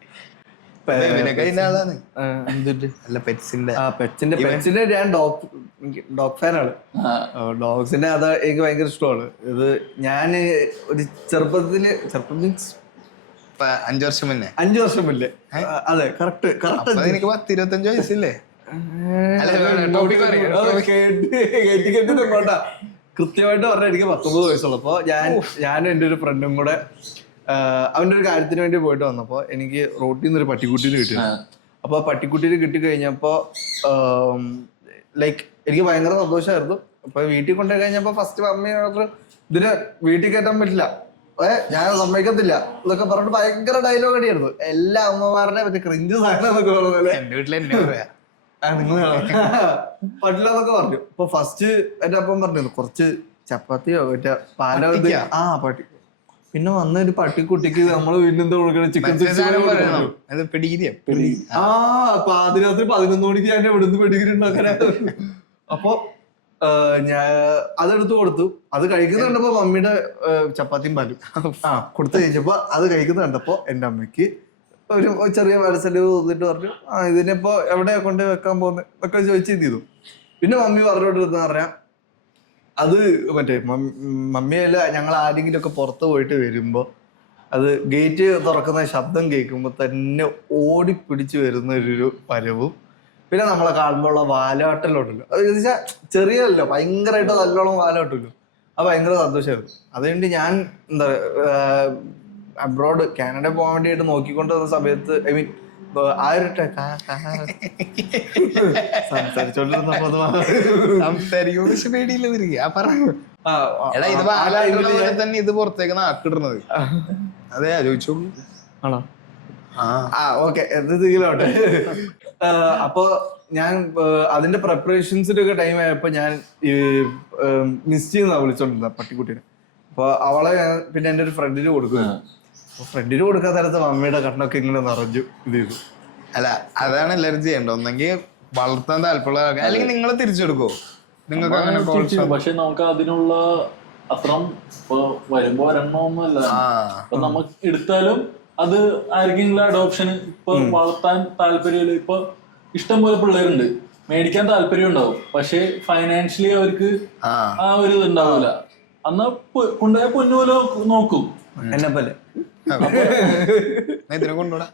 പെറ്റ്സിന്റെ ഞാൻ ഡോഗ് ഫാനാണ്. ഡോഗ്സിന്റെ അത് എനിക്ക് ഭയങ്കര ഇഷ്ടമാണ്. ഇത് ഞാൻ ഒരു ചെറുപ്പത്തില് 5 വർഷം മുന്നേ അതെ, കറക്റ്റ് എനിക്ക് 10-25 വയസ്സില്ലേ? കൃത്യമായിട്ട് പറഞ്ഞാൽ എനിക്ക് 19 വയസ്സുള്ളപ്പോ ഞാനും എൻ്റെ ഒരു ഫ്രണ്ടും കൂടെ അവന്റെ ഒരു കാര്യത്തിന് വേണ്ടി പോയിട്ട് വന്നപ്പോ എനിക്ക് റോട്ടിൽ നിന്ന് ഒരു പട്ടിക്കുട്ടീനെ കിട്ടിയിരുന്നു. അപ്പൊ ആ പട്ടിക്കുട്ടീനെ കിട്ടിക്കഴിഞ്ഞപ്പോ ലൈക്ക് എനിക്ക് ഭയങ്കര സന്തോഷമായിരുന്നു. അപ്പൊ വീട്ടിൽ കൊണ്ടുപോയി കഴിഞ്ഞപ്പോ ഫസ്റ്റ് അമ്മ ഇതിന് വീട്ടിൽ കയറ്റാൻ പറ്റില്ല, ഞാൻ സമ്മതിക്കത്തില്ല എന്നൊക്കെ പറഞ്ഞിട്ട് ഭയങ്കര ഡയലോഗ് അടിയായിരുന്നു. എല്ലാ അമ്മമാരുടെ മറ്റേ ക്രിഞ്ച് സാധനം എന്നൊക്കെ പറഞ്ഞത് പറ്റില്ല എന്നൊക്കെ പറഞ്ഞു. അപ്പൊ ഫസ്റ്റ് എന്റെ അപ്പം പറഞ്ഞു കുറച്ച് ചപ്പാത്തിയോ മറ്റേ പാലോ പട്ടി. പിന്നെ വന്ന ഒരു പട്ടിക്കുട്ടിക്ക് നമ്മള് പിന്നെന്താ കൊടുക്കണം, ചിക്കൻ പാതിരാത്രി 11 മണിക്ക് ഞാൻ എവിടുന്ന് പെഡിഗ്രി ഉണ്ടാക്കാനാ. അപ്പൊ ഞാൻ അതെടുത്ത് കൊടുത്തു. അത് കഴിക്കുന്ന കണ്ടപ്പോ മമ്മിയുടെ ചപ്പാത്തിയും പാലും കൊടുത്തു കഴിഞ്ഞപ്പോ അത് കഴിക്കുന്ന കണ്ടപ്പോ എന്റെ അമ്മയ്ക്ക് ഒരു ചെറിയ മനസ്സിൽ തോന്നിട്ട് പറഞ്ഞു ഇതിനിപ്പോ എവിടെയാ കൊണ്ട് വെക്കാൻ പോകുന്നത് ഒക്കെ ചോദിച്ചു ചെയ്തു. പിന്നെ മമ്മി പറഞ്ഞോണ്ടിരുന്ന പറഞ്ഞാൽ അത് മറ്റേ മമ്മിയല്ല, ഞങ്ങൾ ആരെങ്കിലും ഒക്കെ പുറത്ത് പോയിട്ട് വരുമ്പോ അത് ഗേറ്റ് തുറക്കുന്ന ശബ്ദം കേൾക്കുമ്പോ തന്നെ ഓടിപ്പിടിച്ചു വരുന്ന ഒരു പരവും പിന്നെ നമ്മളെ കാണുമ്പോൾ ഉള്ള വാലാട്ടലുണ്ടല്ലോ, അത് ചോദിച്ചാൽ ചെറിയല്ലോ, ഭയങ്കരമായിട്ട് നല്ലോണം വാലാട്ടല്ലോ, അത് ഭയങ്കര സന്തോഷമായിരുന്നു. അതുകൊണ്ട് ഞാൻ എന്താ അബ്രോഡ് കാനഡ പോകാൻ വേണ്ടിയിട്ട് നോക്കിക്കൊണ്ടിരുന്ന സമയത്ത് ഐ മീൻ ആ ഒരു തന്നെ ഇത് പുറത്തേക്ക് നാക്കിടുന്നത്. അതെ, ചോദിച്ചോളൂ. ആണോ? ഓക്കെ, എന്തെങ്കിലോട്ടെ. അപ്പൊ ഞാൻ അതിന്റെ പ്രിപ്പറേഷൻസിന്റെ ടൈം ആയപ്പോ ഞാൻ മിസ് ചെയ്യുന്ന വിളിച്ചോണ്ടിരുന്ന പട്ടിക്കുട്ടീനെ. അപ്പൊ അവളെ പിന്നെ എന്റെ ഒരു ഫ്രണ്ടിന് കൊടുക്കുന്നു. ഫ്രണ്ടിന് കൊടുക്കാത്ത നേരത്ത് മമ്മിയുടെ കണ്ണൊക്കെ ഇങ്ങനെ നിറഞ്ഞു ഇത് ചെയ്തു. അല്ല, അതാണ് എല്ലാവരും ചെയ്യേണ്ടത്. ഒന്നെങ്കിൽ വളർത്താൻ താല്പര്യമുള്ള ആൾക്കാർ, അല്ലെങ്കിൽ നിങ്ങൾ തിരിച്ചെടുക്കോ, നിങ്ങൾക്ക് അങ്ങനെ. പക്ഷെ നമുക്ക് അതിനുള്ള അത്രം വരുമ്പോ വരണമെന്നല്ല. ഇപ്പൊ നമുക്ക് എടുത്താലും അത് ആർക്കെങ്കിലും അഡോപ്ഷൻ ഇപ്പൊ വളർത്താൻ താല്പര്യമില്ല. ഇപ്പൊ ഇഷ്ടം പോലെ പിള്ളേരുണ്ട്, മേടിക്കാൻ താല്പര്യം ഉണ്ടാവും, പക്ഷെ ഫൈനാൻഷ്യലി അവർക്ക് ആ ഒരു ഇത് ഉണ്ടാവില്ല. അന്ന് കൊണ്ടുപോയ പൊന്നുപോലെ നോക്കും എന്നെ പോലെ. ഇതിനെ കൊണ്ടുപോടാ.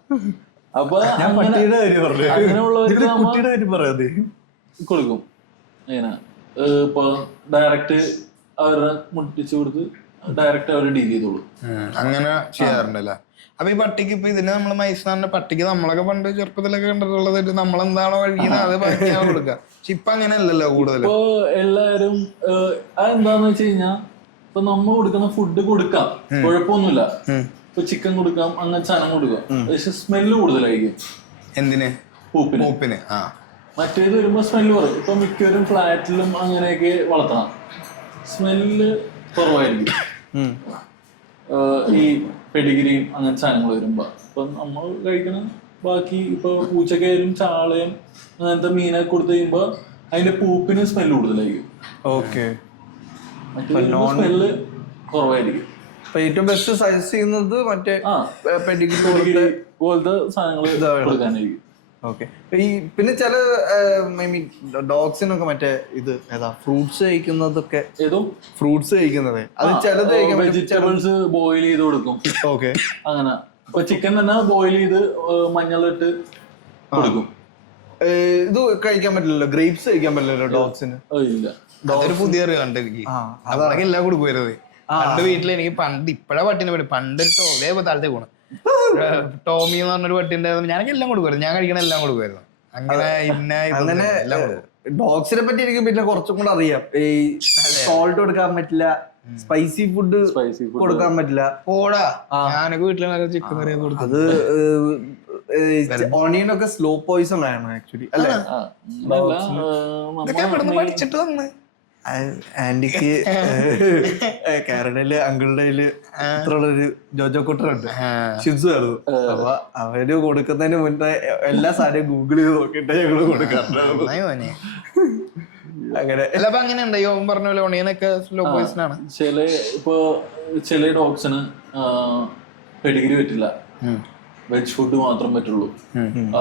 അപ്പൊ അങ്ങനെയുള്ളവർക്ക് കൊടുക്കും. ഇപ്പൊ ഡയറക്റ്റ് അവരുടെ മുട്ടിച്ചു കൊടുത്ത് ഡയറക്റ്റ് അവര് ഡീൽ ചെയ്തോളൂ. അങ്ങനെ ചെയ്യാറുണ്ടല്ലേ. അപ്പൊ ഈ പട്ടിക്ക് ഇപ്പൊ ഇതിന് നമ്മള് മൈസൂറിന്റെ പട്ടിക്ക് നമ്മളൊക്കെ പണ്ട് ചെറുപ്പത്തിലൊക്കെ കണ്ടിട്ടുള്ളത് നമ്മളെന്താണോ കഴിക്കുന്നത് അത് ബാക്കിയാണ് കൊടുക്കുക. പക്ഷെ ഇപ്പൊ അങ്ങനെ അല്ലല്ലോ കൂടുതലും. ഇപ്പൊ എല്ലാരും അതെന്താന്ന് വെച്ച് കഴിഞ്ഞാ ഇപ്പൊ നമ്മ കൊടുക്കുന്ന ഫുഡ് കൊടുക്കാം, കുഴപ്പമൊന്നുമില്ല. ഇപ്പൊ ചിക്കൻ കൊടുക്കാം, അങ്ങനത്തെ സാധനം കൊടുക്കാം. പക്ഷെ സ്മെല്ല് കൂടുതലായിരിക്കും. എന്തിന്? പൂപ്പിന്. മറ്റേത് വരുമ്പോ സ്മെല്ല് കുറയും. ഇപ്പൊ മിക്കവരും ഫ്ലാറ്റിലും അങ്ങനെയൊക്കെ വളർത്തണം, സ്മെല്ല് കുറവായിരിക്കും. ഈ പെഡിഗ്രിയും അങ്ങനത്തെ സാധനങ്ങൾ വരുമ്പോ ഇപ്പൊ നമ്മൾ കഴിക്കണ ബാക്കി ഇപ്പൊ പൂച്ചക്കയിലും ചാളയും അങ്ങനത്തെ മീനൊക്കെ കൊടുത്തു കഴിയുമ്പോ അതിന്റെ പൂപ്പിന് സ്മെല്ല് കൂടുതലായിരിക്കും. ഓക്കെ. സ്മെല്ല് കുറവായിരിക്കും. ഏറ്റവും ബെസ്റ്റ് സജസ്റ്റ് ചെയ്യുന്നത് മറ്റേ പെഡിഗ്രി പോലത്തെ സാധനങ്ങൾ കൊടുക്കാനായിരിക്കും. ഓക്കെ. ഈ പിന്നെ ചില ഡോഗ്സിനൊക്കെ മറ്റേ ഇത് ഏതാ ഫ്രൂട്ട്സ് കഴിക്കുന്നതൊക്കെ, ഏതോ ഫ്രൂട്ട്സ് കഴിക്കുന്നത് അത് ചിലത് വെജിറ്റബിൾസ് ബോയിൽ ചെയ്ത് കൊടുക്കും. ഓക്കെ. അങ്ങനെ ഇപ്പൊ ചിക്കൻ തന്നെ ബോയിൽ ചെയ്ത് മഞ്ഞളിട്ട് കൊടുക്കും. ഇത് കഴിക്കാൻ പറ്റില്ലല്ലോ, ഗ്രേപ്സ് കഴിക്കാൻ പറ്റില്ലല്ലോ ഡോഗ്സിന്? ഇല്ല, അതൊരു പുതിയ കണ്ട് എനിക്ക്. അതൊക്കെ എല്ലാം കൊടുക്കുമായിരുന്നത് പണ്ട് വീട്ടിൽ. എനിക്ക് പണ്ട് ഇപ്പഴാ പട്ടിനെ പറ്റി പണ്ട് താഴത്തെ പോണ് ടോമി എന്ന് പറഞ്ഞൊരു പട്ടി ഉണ്ടായിരുന്നു. ഞാനൊക്കെ എല്ലാം കൊടുക്കുമായിരുന്നു, ഞാൻ കഴിക്കണ എല്ലാം കൊടുക്കുമായിരുന്നു. അങ്ങനെ ഡോഗ്സിനെ പറ്റി എനിക്ക് പിന്നെ കുറച്ചും കൂടെ അറിയാം. ഈ സോൾട്ട് കൊടുക്കാൻ പറ്റില്ല, സ്പൈസി ഫുഡ് കൊടുക്കാൻ പറ്റില്ല. ഓടാ ഞാനൊക്കെ വീട്ടിൽ ചിക്കൻ കറി കൊടുക്കും. അത് ഓണിയൻ ഒക്കെ സ്ലോ പോയിസൺ ആണ് ആക്ച്വലി, അല്ലേ? പഠിച്ചിട്ട് വന്ന് ആന്റിക്ക് കാനഡയില് അങ്കിളുടെ ഇത്രയുള്ളൊരു ജോജോ കുട്ടറുണ്ട്, ഷിൻസു ആയിരുന്നു. അപ്പൊ അവര് കൊടുക്കുന്നതിന് മുന്നേ എല്ലാ സാധനവും ഗൂഗിൾ ചെയ്ത് നോക്കിയിട്ട് ഞങ്ങള് കൊടുക്കാറുണ്ട്. അങ്ങനെ അങ്ങനെ ഉണ്ടായോ പറഞ്ഞ പോലെ ഓണിയനൊക്കെ സ്ലോ പോയിസൺ ആണ്. ചില ഡോഗ്സിന് പെഡിഗ്രി പറ്റില്ല, വെജ് ഫുഡ് മാത്രം പറ്റുള്ളൂ.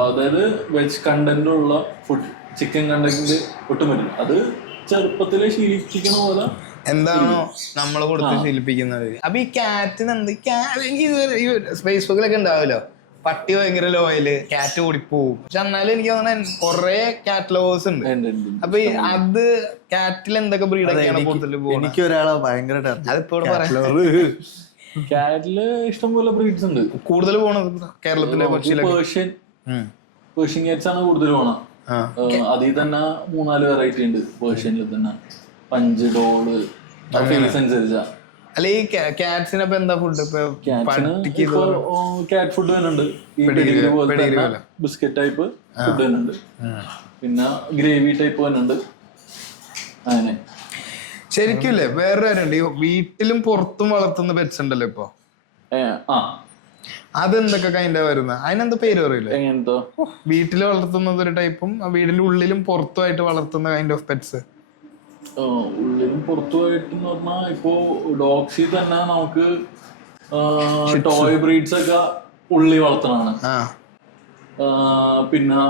അതായത് വെജ് കണ്ടന്റ് ഉള്ള ഫുഡ്, ചിക്കൻ കണ്ടന്റ് ഒട്ടും പറ്റില്ല. അത് ചെറുപ്പത്തിലെ ശീലിപ്പിക്കണ പോലെ എന്താണോ നമ്മള് കൊടുത്ത് ശീലിപ്പിക്കുന്നത്. അപ്പൊ ഈ കാറ്റിന് എന്ത് ഫേസ്ബുക്കിലൊക്കെ ഉണ്ടാവുമല്ലോ, പട്ടി ഭയങ്കര ലോയല്, കാറ്റ് ഓടിപ്പോവും. പക്ഷെ എന്നാലും എനിക്ക് തോന്നുന്നത് കൊറേ കാറ്റ് ലവേഴ്സ് ഉണ്ട്. അപ്പൊ അത് കാറ്റിൽ എന്തൊക്കെ ബ്രീഡൊക്കെയാണ് കൂടുതൽ പോകുന്നത്? എനിക്ക് ഒരാളെ ഭയങ്കര അതിപ്പോ പറയാം. കാറ്റില് ഇഷ്ടംപോലെ ബ്രീഡ്സ് ഉണ്ട്. കൂടുതൽ പോണത് കേരളത്തിലെ പേർഷ്യൻ കാറ്റ്സ് ആണ് കൂടുതൽ പോണത്. അതിൽ തന്നെ 3-4 വെറൈറ്റി ഉണ്ട് പേർഷ്യനിൽ തന്നെ. പഞ്ച്, ഡോള്, അനുസരിച്ചാ. അല്ല ഈ കാറ്റ്സിനപ്പൊ എന്താ ഫുഡ്? കാറ്റ് ഫുഡ് വരുന്നുണ്ട്, ബിസ്ക്കറ്റ് ടൈപ്പ് ഫുഡ് വരുന്നുണ്ട്, പിന്നെ ഗ്രേവി ടൈപ്പ് വരുന്നുണ്ട്. അങ്ങനെ ശരിക്കും വേറെ കാര്യമുണ്ട്, ഈ വീട്ടിലും പുറത്തും വളർത്തുന്ന പെറ്റ്സ് ഉണ്ടല്ലോ ഇപ്പൊ. അതെന്തൊക്കെ കൈൻഡാ വരുന്നത്? അതിനെന്താ പേര് പറയില്ലേ? എങ്ങനത്തെ? വീട്ടിൽ വളർത്തുന്നത് ഒരു ടൈപ്പും വീടിന്റെ ഉള്ളിലും പുറത്തുമായിട്ട് വളർത്തുന്ന കൈൻഡ് ഓഫ് പെറ്റ്സ്. ഉള്ളിലും പുറത്തുമായിട്ടെന്ന് പറഞ്ഞാൽ ഇപ്പോ ഡോഗ്സിൽ തന്നെ നമുക്ക് ടോയ് ബ്രീഡ്സ് ഒക്കെ ഉള്ളി വളർത്തണാണ്. പിന്നെ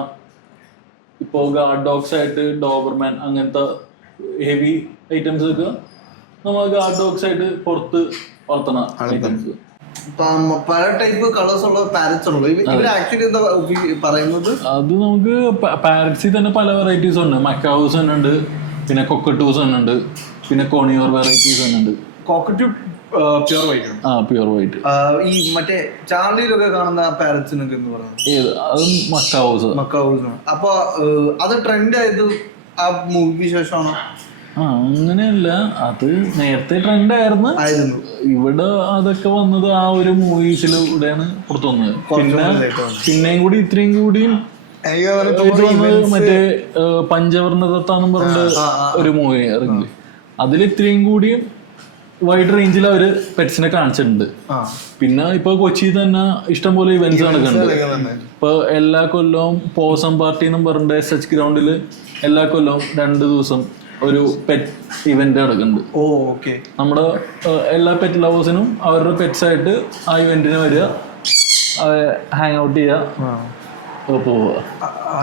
ഇപ്പോ ഗാർഡ് ഡോഗ്സ് ആയിട്ട് ഡോബർമാൻ അങ്ങനത്തെ ഹെവി ഐറ്റംസ് ഒക്കെ നമ്മൾ ഗാർഡ് ഡോഗ്സ് ആയിട്ട് പുറത്ത് വളർത്തണ ഐറ്റംസ്. പല ടൈപ്പ് കളേഴ്സ് ഉള്ള പാരറ്റ്സ് ഉള്ളു. ഇവര് ആക്ച്വലി എന്താ പറയുന്നത്? അത് നമുക്ക് പാരറ്റ്സിൽ തന്നെ പല വെറൈറ്റീസ് ഉണ്ട്. മക്കാവൂസ് തന്നെ ഉണ്ട്, പിന്നെ കൊക്കറ്റൂസ് തന്നെ ഉണ്ട്, പിന്നെ കോണിയോർ വെറൈറ്റീസ് തന്നെ ഉണ്ട്. കോക്കറ്റു പ്യുവർ വൈറ്റ്. Pure white. ഈ മറ്റേ ചാർലിയിലൊക്കെ കാണുന്ന പാരറ്റ്സിനൊക്കെ എന്ന് പറയുന്നത് ഏത്? അതും മക്കാവൂസ്. അപ്പൊ അത് ട്രെൻഡ് ആയത് ആ മൂവിക്ക് ശേഷമാണോ? അങ്ങനെയല്ല, അത് നേരത്തെ ട്രെൻഡ് ആയിരുന്നു. ഇവിടെ അതൊക്കെ വന്നത് ആ ഒരു മൂവീസിലൂടെയാണ് പുറത്തു വന്നത്. പിന്നെയും കൂടി ഇത്രയും കൂടിയും മറ്റേ പഞ്ചവർണ്ണദത്താന്നും പറഞ്ഞ ഒരു മൂവി ഇറങ്ങി. അതിൽ ഇത്രയും കൂടിയും വൈഡ് റേഞ്ചിൽ അവര് പെറ്റ്സിനെ കാണിച്ചിട്ടുണ്ട്. പിന്നെ ഇപ്പൊ കൊച്ചിയിൽ തന്നെ ഇഷ്ടംപോലെ ഇവന്റ്സ് നടക്കുന്നുണ്ട്. ഇപ്പൊ എല്ലാ കൊല്ലവും പോസം പാർട്ടി എന്നും പറഞ്ഞ SH ഗ്രൗണ്ടില് എല്ലാ കൊല്ലവും 2 ദിവസം ഒരു പെറ്റ് ഇവന്റ് നടക്കുന്നുണ്ട്. നമ്മുടെ എല്ലാ പെറ്റ് ലവേഴ്സിനും അവരുടെ പെറ്റ്സ് ആയിട്ട് ആ ഇവന്റിന് വരിക, ഹാങ് ഔട്ട് ചെയ്യുക, പോവുക.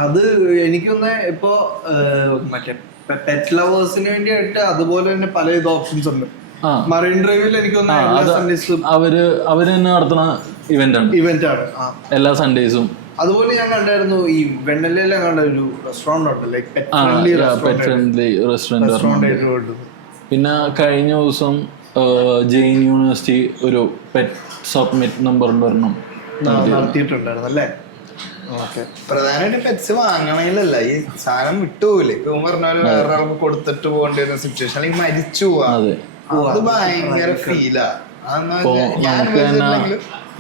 അത് എനിക്കൊന്ന് ഇപ്പോ മറ്റേ പെറ്റ് ലവേഴ്സിന് വേണ്ടിയായിട്ട് അതുപോലെ തന്നെ പല ഓപ്ഷൻസ് ഉണ്ട്. മറൈൻ ഡ്രൈവിൽ എനിക്കൊന്ന് അവര് തന്നെ നടത്തുന്ന ഇവന്റ് ആണ് എല്ലാ സൺഡേസും. അതുപോലെ ഞാൻ കണ്ടായിരുന്നു ഈ വെണ്ണലയിലും കണ്ട ഒരു റെസ്റ്റോറന്റ് ഉണ്ട് ലൈക്ക് പെറ്റ് ഫ്രണ്ട്ലി റെസ്റ്റോറന്റ്. പിന്നെ കഴിഞ്ഞ ദിവസം ജെയിൻ യൂണിവേഴ്സിറ്റി ഒരു പെറ്റ് സബ്മിറ്റ് നമ്പർ ഒരെണ്ണം നടത്തിയിട്ടുണ്ടായിരുന്നു അല്ലേ? ഓക്കെ. പ്രധാനമായിട്ട് പെറ്റ്സ് വാങ്ങണമെങ്കിലല്ല, ഈ സാധനം വിട്ടുപോകില്ലേ. ഇപ്പൊ പറഞ്ഞ പോലെ വേറൊരാൾക്ക് കൊടുത്തിട്ട് പോകേണ്ടി വരുന്ന സിറ്റുവേഷൻ, അല്ലെങ്കിൽ മരിച്ചു പോവാ, അത് ഭയങ്കര ഫീലാ.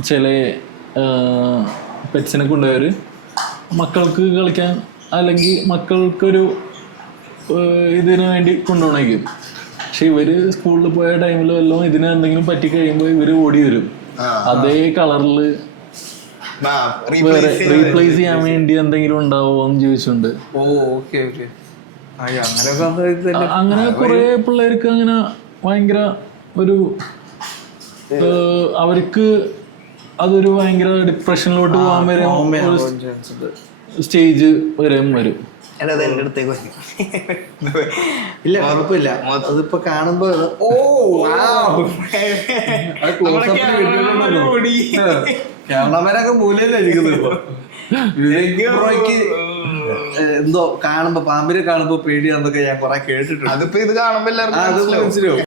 ചില പെറ്റ്സിനെ കൊണ്ടുപോയവര് മക്കൾക്ക് കളിക്കാൻ അല്ലെങ്കിൽ മക്കൾക്കൊരു ഇതിനു വേണ്ടി കൊണ്ടുപോകണേക്കും. പക്ഷെ ഇവര് സ്കൂളിൽ പോയ ടൈമിൽ വല്ലതും ഇതിന് എന്തെങ്കിലും പറ്റി കഴിയുമ്പോൾ ഇവര് ഓടി വരും അതേ കളറില് റീപ്ലേസ് ചെയ്യാൻ വേണ്ടി എന്തെങ്കിലും ഉണ്ടാവോ എന്ന് ചോദിച്ചിട്ടുണ്ട്. ഓ ഓക്കെ ഓക്കെ. അങ്ങനെ കുറെ പിള്ളേർക്ക് അങ്ങനെ ഭയങ്കര ഒരു അവർക്ക് അതൊരു ഭയങ്കര ഡിപ്രഷനിലോട്ട് പോകാൻ വരെ സ്റ്റേജ് വരെ വരും. ഇല്ല കുഴപ്പമില്ല, അതിപ്പോ കാണുമ്പോ ക്യാമറമാനൊക്കെ മൂലയിലായിരിക്കുന്നത് ഇപ്പൊ. എന്തോ കാണുമ്പോ പാമ്പിനെ കാണുമ്പോ പേടിയാന്നൊക്കെ ഞാൻ കുറെ കേട്ടിട്ടുണ്ട്. അതിപ്പോ ഇത് കാണുമ്പോ അത് മനസ്സിലാവും.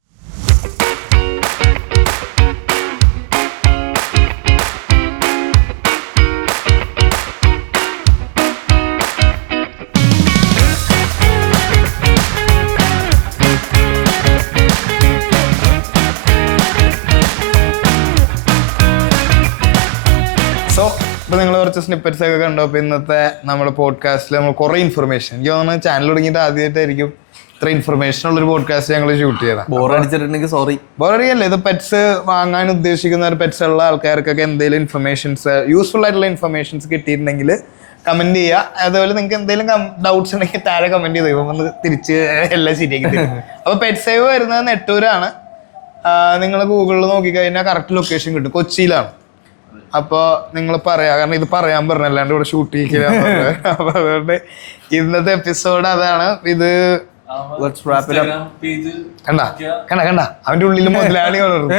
സോ ഇപ്പൊ നിങ്ങൾ കുറച്ച് സ്നിപ്പറ്റ്സ് ഒക്കെ കണ്ടു. അപ്പൊ ഇന്നത്തെ നമ്മുടെ പോഡ്കാസ്റ്റിൽ നമ്മൾ കുറെ ഇൻഫർമേഷൻ, എനിക്ക് തോന്നുന്നു ചാനൽ തുടങ്ങിയിട്ട് ആദ്യമായിട്ടായിരിക്കും ഇത്ര ഇൻഫർമേഷൻ ഉള്ളൊരു പോഡ്കാസ്റ്റ് ഞങ്ങൾ ഷൂട്ട് ചെയ്തത്. ബോറടിച്ചിട്ടുണ്ടെങ്കിൽ സോറി. ബോറടിയല്ലേ, ഇത് പെറ്റ്സ് വാങ്ങാൻ ഉദ്ദേശിക്കുന്ന പെറ്റ്സ് ഉള്ള ആൾക്കാർക്കൊക്കെ എന്തെങ്കിലും ഇൻഫർമേഷൻസ്, യൂസ്ഫുൾ ആയിട്ടുള്ള ഇൻഫർമേഷൻസ് കിട്ടിയിട്ടുണ്ടെങ്കിൽ കമന്റ് ചെയ്യുക. അതുപോലെ നിങ്ങൾക്ക് എന്തെങ്കിലും ഡൗട്ട്സ് ഉണ്ടെങ്കിൽ താഴെ കമന്റ് ചെയ്ത് ഒന്ന് തിരിച്ച് എല്ലാം ശരിയാക്കി തരും. അപ്പൊ പെറ്റ് സേവ് വരുന്നത് നെട്ടൂരാണ്. നിങ്ങൾ ഗൂഗിളിൽ നോക്കിക്കഴിഞ്ഞാൽ കറക്റ്റ് ലൊക്കേഷൻ കിട്ടും, കൊച്ചിയിലാണ്. അപ്പൊ നിങ്ങൾ പറയാ, കാരണം ഇത് പറയാൻ പറഞ്ഞ, അല്ലാണ്ട് ഇവിടെ ഷൂട്ട് ചെയ്യില്ല. അപ്പൊ അതുകൊണ്ട് ഇന്നത്തെ എപ്പിസോഡ് അതാണ്. ഇത് കണ്ട കണ്ട കണ്ട അവന്റെ ഉള്ളിൽ മുതലാളി പറഞ്ഞു.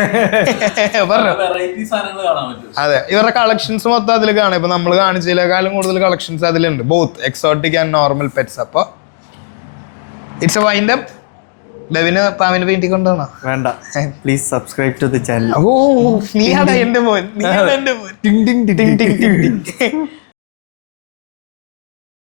അതെ, ഇവരുടെ കളക്ഷൻസ് മൊത്തം അതിൽ കാണാം. ഇപ്പൊ നമ്മൾ കാണിച്ചതിനേക്കാളും കൂടുതൽ കളക്ഷൻസ് അതിലുണ്ട്, both exotic and normal pets. അപ്പൊ ഇറ്റ്സ് എ വൈൻഡ് അപ്പ്. ഡെവിന് പാമ്പിന് പെയിന്റിംഗ് കൊണ്ടുവന്നോ? വേണ്ട, please subscribe to the channel. ഓ നീ എന്റെ മോൻ, നീ എന്റെ മോൻ.